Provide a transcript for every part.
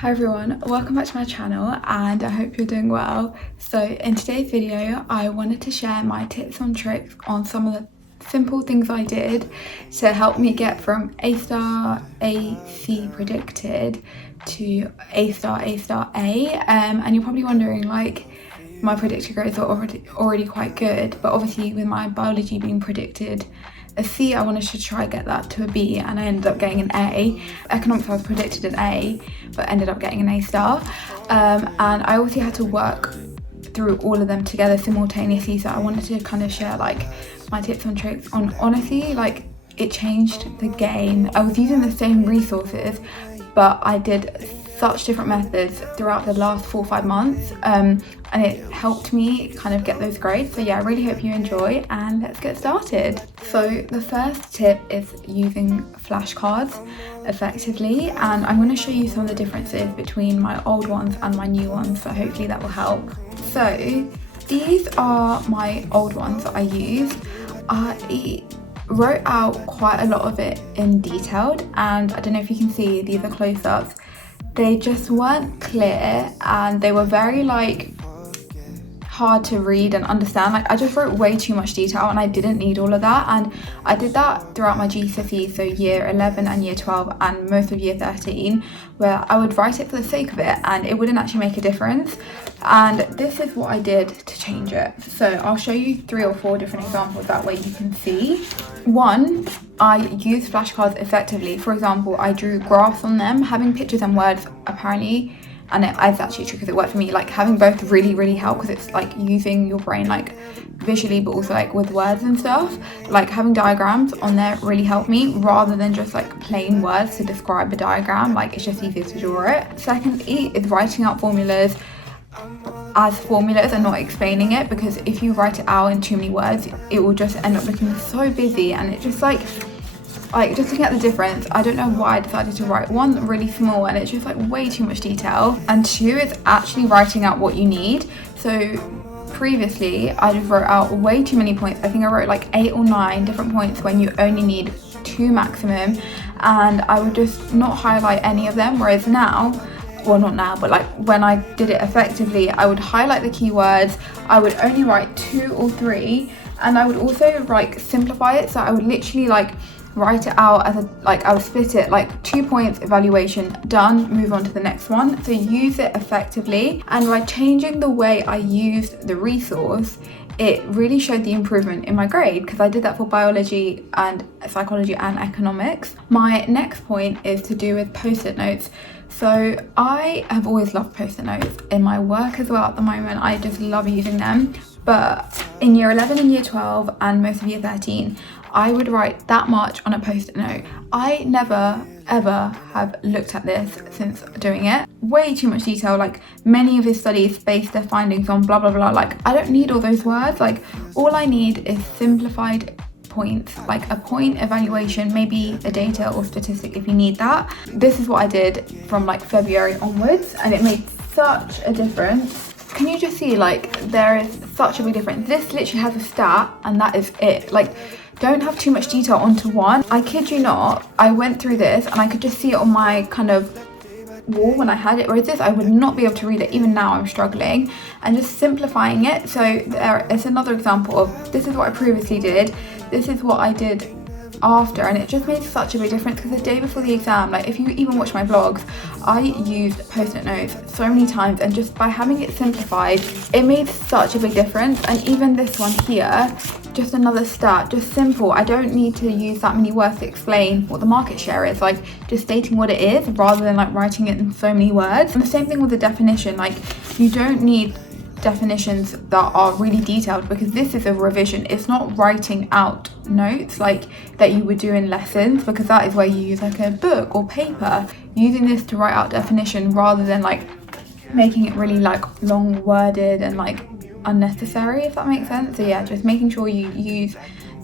Hi everyone, welcome back to my channel and I hope you're doing well. So in today's video I wanted to share my tips and tricks on some of the simple things I did to help me get from A star AC predicted to A star A. And you're probably wondering, like, my predicted grades are already quite good, but obviously with my biology being predicted a C, I wanted to try get that to a B, and I ended up getting an A. Economics I was predicted an A, but ended up getting an A star. And I also had to work through all of them together simultaneously, so I wanted to kind of share like my tips and tricks on, honestly, like, it changed the game. I was using the same resources, but I did such different methods throughout the last 4 or 5 months, and it helped me kind of get those grades. So yeah, I really hope you enjoy, and let's get started. So the first tip is using flashcards effectively, and I'm going to show you some of the differences between my old ones and my new ones, so hopefully that will help. So these are my old ones that I used. I wrote out quite a lot of it in detailed, and I don't know if you can see, these are close-ups. They just weren't clear, and they were very like hard to read and understand. Like, I just wrote way too much detail and I didn't need all of that, and I did that throughout my GCSE, so year 11 and year 12 and most of year 13, where I would write it for the sake of it and it wouldn't actually make a difference. And this is what I did to change it. So I'll show you 3 or 4 different examples, that way you can see. One, I used flashcards effectively. For example, I drew graphs on them. Having pictures and words, apparently, and it's actually true because it worked for me, like having both really helped, because it's like using your brain like visually but also like with words and stuff. Like having diagrams on there really helped me, rather than just like plain words to describe a diagram. Like, it's just easier to draw it. Secondly is writing out formulas as formulas and not explaining it, because if you write it out in too many words it will just end up looking so busy, and it just like just looking at the difference, I don't know why I decided to write one really small and it's just like way too much detail. And 2 is actually writing out what you need. So previously I just wrote out way too many points. I think I wrote like 8 or 9 different points when you only need 2 maximum, and I would just not highlight any of them. Whereas now, well, not now, but like when I did it effectively, I would highlight the keywords, I would only write 2 or 3, and I would also like simplify it. So I would literally like write it out as I would split it like 2 points, evaluation, done, move on to the next one. So use it effectively. And by changing the way I used the resource, it really showed the improvement in my grade, because I did that for biology and psychology and economics. My next point is to do with post-it notes. So I have always loved post-it notes in my work as well at the moment. I just love using them. But in year 11 and year 12 and most of year 13, I would write that much on a post-it note. I never ever have looked at this since doing it. Way too much detail. Like, many of his studies base their findings on blah blah blah. Like, I don't need all those words. Like, all I need is simplified points, like a point, evaluation, maybe a data or statistic if you need that. This is what I did from like February onwards, and it made such a difference. Can you just see, like, there is such a big difference? This literally has a stat and that is it. Like, don't have too much detail onto one. I kid you not, I went through this and I could just see it on my kind of wall when I had it, whereas this I would not be able to read it. Even now I'm struggling, and just simplifying it. So there is another example of, this is what I previously did, this is what I did after, and it just made such a big difference. Because the day before the exam, like, if you even watch my vlogs, I used post-it notes so many times, and just by having it simplified, it made such a big difference. And even this one here, just another stat, just simple. I don't need to use that many words to explain what the market share is, like just stating what it is rather than like writing it in so many words. And the same thing with the definition. Like, you don't need definitions that are really detailed, because this is a revision. It's not writing out notes like that you would do in lessons, because that is where you use like a book or paper. Using this to write out definition rather than like making it really like long worded and like unnecessary, if that makes sense. So yeah, just making sure you use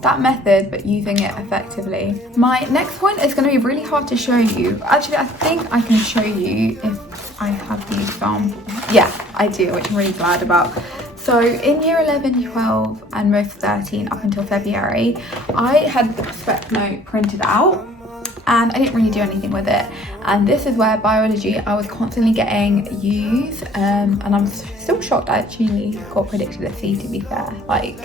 that method but using it effectively. My next point is going to be really hard to show you. Actually, I think I can show you if I have the example. Yeah, I do, which I'm really glad about. So in year 11, 12 and most of 13 up until February, I had the spec note printed out, and I didn't really do anything with it. And this is where biology, I was constantly getting U's, and I'm still shocked I actually got predicted a C, to be fair. Like,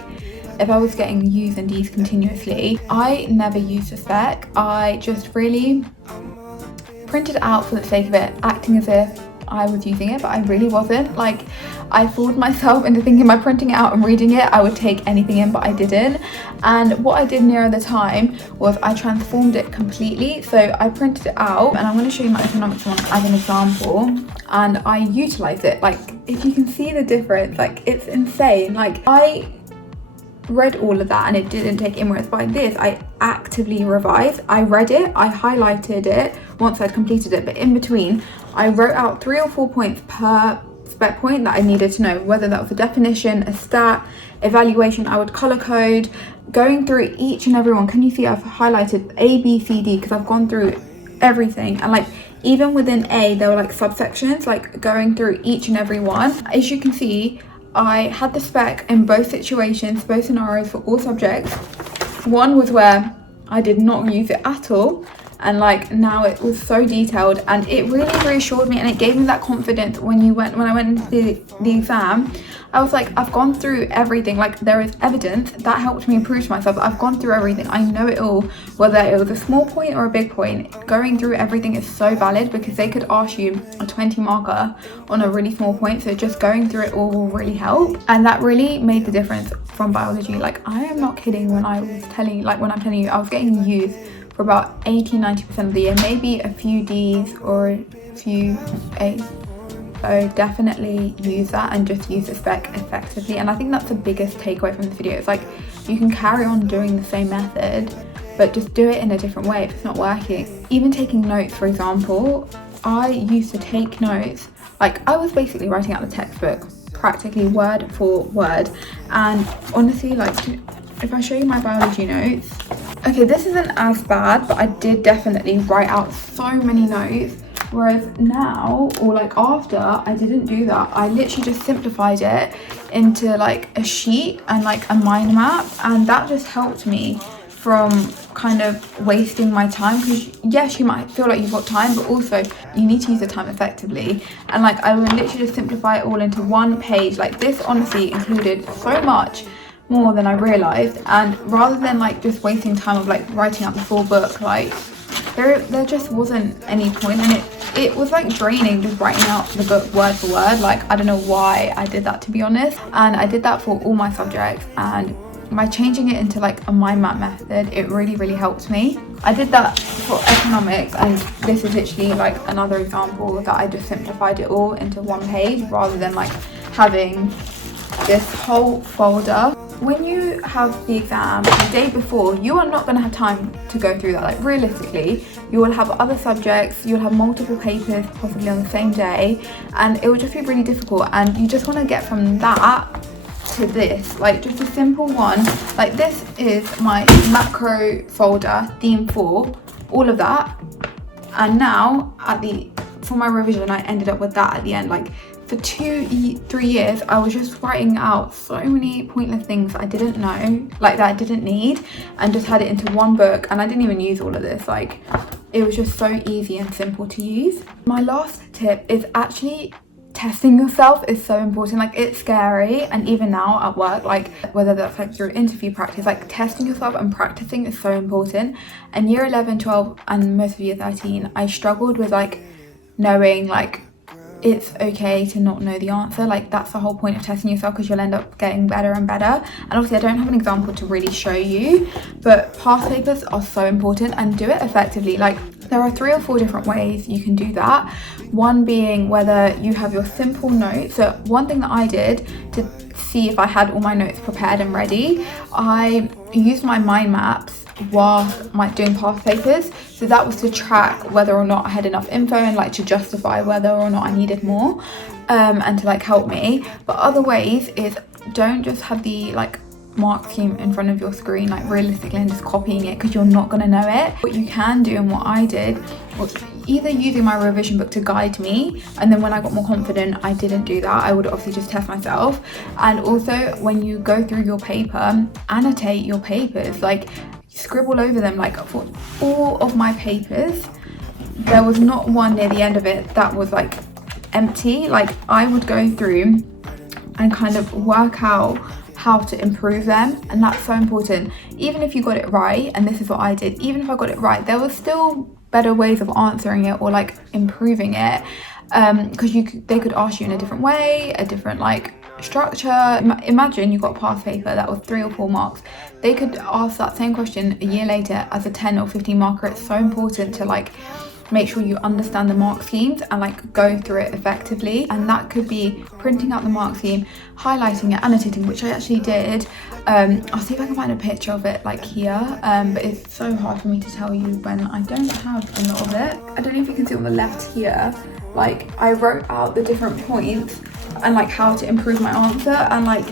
if I was getting U's and D's continuously, I never used a spec. I just really printed it out for the sake of it, acting as if I was using it, but I really wasn't. Like, I fooled myself into thinking by printing it out and reading it I would take anything in, but I didn't. And what I did nearer the time was I transformed it completely. So I printed it out, and I'm going to show you my economics one as an example, and I utilized it. Like, if you can see the difference, like, it's insane. Like, I read all of that and it didn't take in, whereas by this I actively revised. I read it, I highlighted it once I'd completed it, but in between I wrote out 3 or 4 points per spec point that I needed to know, whether that was a definition, a stat, evaluation. I would color code, going through each and every one. Can you see I've highlighted A, B, C, D, because I've gone through everything. And like, even within A there were like subsections, like going through each and every one. As you can see, I had the spec in both situations, both scenarios, for all subjects. One was where I did not use it at all, and like, now it was so detailed, and it really reassured me, and it gave me that confidence when I went into the exam. I was like, I've gone through everything, like, there is evidence. That helped me prove to myself that I've gone through everything. I know it all, whether it was a small point or a big point. Going through everything is so valid, because they could ask you a 20 marker on a really small point, so just going through it all will really help. And that really made the difference from biology. Like, I am not kidding when I'm telling you I was getting U's for about 80-90% of the year, maybe a few D's or a few A's. So definitely use that, and just use the spec effectively. And I think that's the biggest takeaway from this video. It's like, you can carry on doing the same method, but just do it in a different way if it's not working. Even taking notes, for example, I used to take notes, like, I was basically writing out the textbook practically word for word. And honestly, like, if I show you my biology notes, okay, this isn't as bad, but I did definitely write out so many notes. Whereas now, or like after, I didn't do that. I literally just simplified it into like a sheet and like a mind map, and that just helped me from kind of wasting my time. Because yes, you might feel like you've got time, but also you need to use the time effectively. And like, I would literally just simplify it all into one page. Like, this honestly included so much more than I realized, and rather than like just wasting time of like writing out the full book, like there just wasn't any point, and it was like draining just writing out the book word for word. Like, I don't know why I did that, to be honest. And I did that for all my subjects, and by changing it into like a mind map method, it really helped me. I did that for economics, and this is literally like another example that I just simplified it all into one page, rather than like having this whole folder. When you have the exam the day before, you are not going to have time to go through that. Like, realistically, you will have other subjects, you'll have multiple papers possibly on the same day, and it will just be really difficult. And you just want to get from that to this, like just a simple one. Like, this is my macro folder, theme 4, all of that. And now for my revision, I ended up with that at the end. Like, for 2-3 years, I was just writing out so many pointless things that I didn't know, like that I didn't need, and just had it into one book. And I didn't even use all of this. Like, it was just so easy and simple to use. My last tip is actually testing yourself is so important. Like, it's scary, and even now at work, like whether that's like through interview practice, like testing yourself and practicing is so important. And year 11, 12, and most of year 13, I struggled with like knowing like it's okay to not know the answer. Like, that's the whole point of testing yourself, because you'll end up getting better and better. And obviously I don't have an example to really show you, but past papers are so important, and do it effectively. Like, there are 3 or 4 different ways you can do that. One being whether you have your simple notes. So one thing that I did to see if I had all my notes prepared and ready, I used my mind maps whilst doing past papers. So that was to track whether or not I had enough info, and like to justify whether or not I needed more, and to like help me. But other ways is, don't just have the like mark scheme in front of your screen, like realistically, and just copying it, because you're not going to know it. What you can do, and what I did, was either using my revision book to guide me, and then when I got more confident, I didn't do that. I would obviously just test myself. And also, when you go through your paper, annotate your papers. Like, scribble over them. Like for all of my papers, there was not one near the end of it that was like empty. Like I would go through and kind of work out how to improve them, and that's so important. Even if you got it right, and this is what I did, even if I got it right, there was still better ways of answering it or like improving it, because they could ask you in a different way, a different like structure. Imagine you got a past paper that was 3 or 4 marks. They could ask that same question a year later as a 10 or 15 marker. It's so important to like make sure you understand the mark schemes and like go through it effectively. And that could be printing out the mark scheme, highlighting it, annotating, which I actually did. I'll see if I can find a picture of it like here, but it's so hard for me to tell you when I don't have a lot of it. I don't know if you can see on the left here, like I wrote out the different points and like how to improve my answer, and like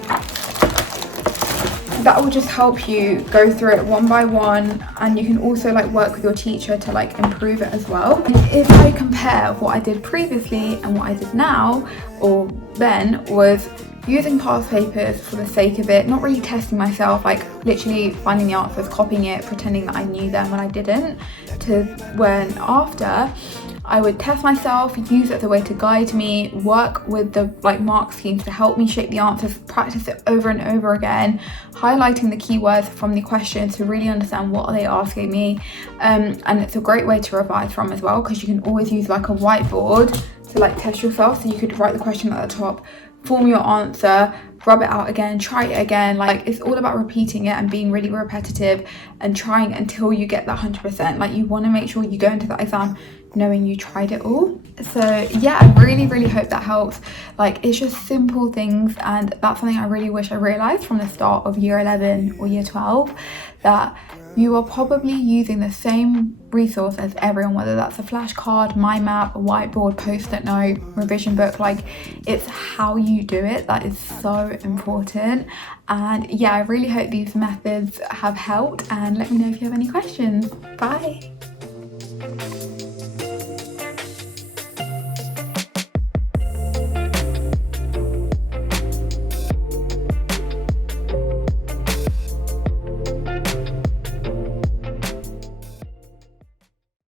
that will just help you go through it one by one, and you can also like work with your teacher to like improve it as well. If I compare what I did previously and what I did now or then, was using past papers for the sake of it, not really testing myself, like literally finding the answers, copying it, pretending that I knew them when I didn't, to when after I would test myself, use it as a way to guide me, work with the like mark schemes to help me shape the answers, practice it over and over again, highlighting the keywords from the questions to really understand what are they asking me. And it's a great way to revise from as well, because you can always use like a whiteboard to like test yourself. So you could write the question at the top, form your answer, rub it out again, try it again. Like it's all about repeating it and being really repetitive and trying until you get that 100%. Like you want to make sure you go into that exam knowing you tried it all. So yeah, I really hope that helps. Like it's just simple things, and that's something I really wish I realized from the start of year 11 or year 12, that you are probably using the same resource as everyone, whether that's a flashcard, mind map, a whiteboard, post-it note, revision book. Like it's how you do it that is so important. And yeah, I really hope these methods have helped, and let me know if you have any questions. Bye.